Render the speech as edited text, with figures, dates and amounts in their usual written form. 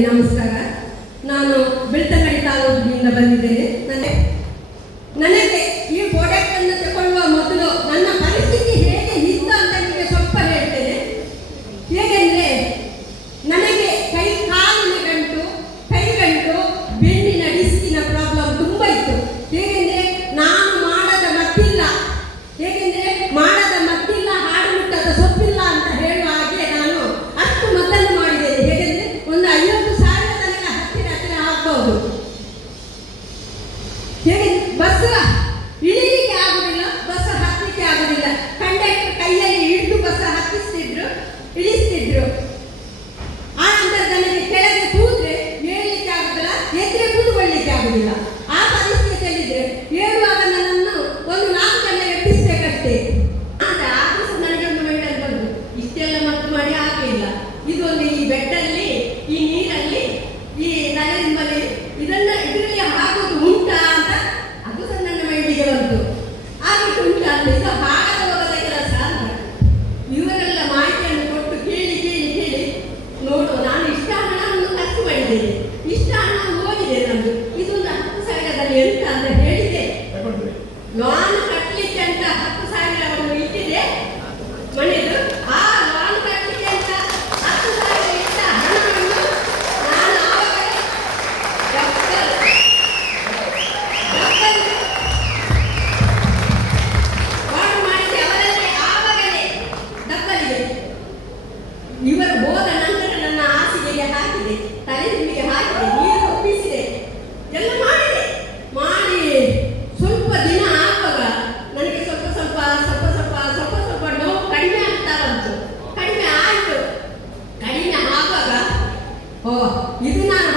ನಮಸ್ಕಾರ. ನಾನು ಬೆಳ್ತಂಗಡಿ ತಾಲೂಕಿನಿಂದ ಬಂದಿದ್ದೇನೆ. ನನಗೆ ಈ ಪ್ರಾಡಕ್ಟ್ ಅನ್ನು ತಗೊಳ್ಳುವ ಮೊದಲು ನನ್ನ ಪರಿಸ್ಥಿತಿ ಹೇಗೆ ಇತ್ತು ಅಂತ ನಿಮಗೆ ಸ್ವಲ್ಪ ಹೇಳ್ತೇನೆ. ಹೇಗೆಂದರೆ ನನಗೆ ಕಾಲಿನ ಗಂಟು, ಕೈಗಂಟು, ಬೆನ್ನಿನ ಡಿಸ್ಕಿನ ಪ್ರಾಬ್ಲಮ್ ತುಂಬ ಇತ್ತು. ಹೇಗೆಂದರೆ ನಾನು ಮಾಡದ ಮತ್ತಿಲ್ಲ, ಹಾಡು ಮುಟ್ಟದ ಸೊಪ್ಪಿಲ್ಲ ಅಂತ ಹೇಳುವ ಹಾಗೆ ನಾನು ಅಷ್ಟು ಮದ್ದನ್ನು ಮಾಡಿದ್ದೇನೆ. ಹೇಗೆಂದರೆ ಒಂದು 50,000 ತನಕ ಹತ್ತಿರ ಆಗ್ಬಹುದು. ಹೇಗೆ ಬಸ್ ಇಳಿಲಿಕ್ಕೆ ಆಗುದಿಲ್ಲ, ಬಸ್ ಹತ್ತಲಿಕ್ಕೆ ಆಗುದಿಲ್ಲ. ಕಂಡಕ್ಟರ್ ಕೈಯಲ್ಲಿ ಹಿಡಿದು ಬಸ್ ಹತ್ತಿಸ್ತಿದ್ರು, ಇಳಿಸ್ತಿದ್ರು. ಆ ನಂತರ ನನಗೆ ಕೆಳಗೆ ಕೂತ್ರೆ ಏಳಲಿಕ್ಕೆ ಆಗುದಿಲ್ಲ, ಎದ್ರೆ ಕೂತ್ಕೊಳ್ಳಿಕ್ಕೆ ಆಗುದಿಲ್ಲ. ಆ ಪರಿಸ್ಥಿತಿಯಲ್ಲಿದ್ರೆ ಏಳುವಾಗ ನನ್ನನ್ನು ಒಂದು 4 ಜನ ಎಬ್ಬಿಸ್ಬೇಕಷ್ಟೇ. ಆದರೆ ಆ ದಿವಸ ನನಗೆ ಒಂದು ಮೆಂಟಲ್ ಬಂದು ಇಷ್ಟೆಲ್ಲ ಮದ್ದು ಮಾಡಿ ಆಗಲಿಲ್ಲ. ಇದೊಂದು ಈ ಬೆಡ್ಡಲ್ಲಿ, ಈ ನೀರಲ್ಲಿ, ಈ ನಲೆಯಲ್ಲಿ ಇದರಲ್ಲಿ ಹಾಕುವುದು ಉಂಟಾ ಅಂತ ಅದು ಸಹ ನನ್ನ ಮೈಂಡಿಗೆ ಬಂತು. ಆಗಿಟ್ಟು ಉಂಟಾ ಅಂತ ಇದು ಹಾಗದ ಹೋಗದ ಕೆಲಸ ಅಂತ ಇವರೆಲ್ಲ ಮಾಹಿತಿಯನ್ನು ಕೊಟ್ಟು ಕೇಳಿ ನೋಡು, ನಾನು ಇಷ್ಟ ಹಣವನ್ನು ಖರ್ಚು ಮಾಡಿದ್ದೇನೆ, ಇಷ್ಟ ಹಣ ಹೋಗಿದೆ ನಮ್ದು, ಇದೊಂದು 10,000ದಲ್ಲಿ ಎಂತ ಅಂತ ಹೇಳಿದೆ. ಲೋನ್ ಕಟ್ಟಲಿಕ್ಕೆ ಅಂತ 10,000 ಇಟ್ಟಿದೆ ಮನೆಯದು. ಆ ಲೋನ್ ಕಟ್ಟಲಿಕ್ಕೆ ಅಂತ 10,000 ಇಟ್ಟ ಹಣವನ್ನು ನಾನು ಆವಾಗ ವಾರ್ಡ್ ಮಾಡಿದೆ. ಅವರಲ್ಲಿ ಆವಾಗಲೇ ಡಬ್ಬಲಿಗೆ ಇವರು ಹೋದ ನಂತರ ನನ್ನ ಹಾಸಿಗೆಗೆ ಹಾಕಿದೆ, ತಲೆ ತುಂಬಿಗೆ ಹಾಕಿದೆ, ನೀರು ಒಪ್ಪಿಸಿದೆ, ಎಲ್ಲ ಮಾಡಿದೆ. ಮಾಡಿ ಸ್ವಲ್ಪ ದಿನ ಆಗುವಾಗ ನನಗೆ ಸ್ವಲ್ಪ ನೋವು ಕಡಿಮೆ ಆಗ್ತಾ ಬಂತು. ಕಡಿಮೆ ಆಯಿತು. ಕಡಿಮೆ ಆಗುವಾಗ ಇದು ನಾನು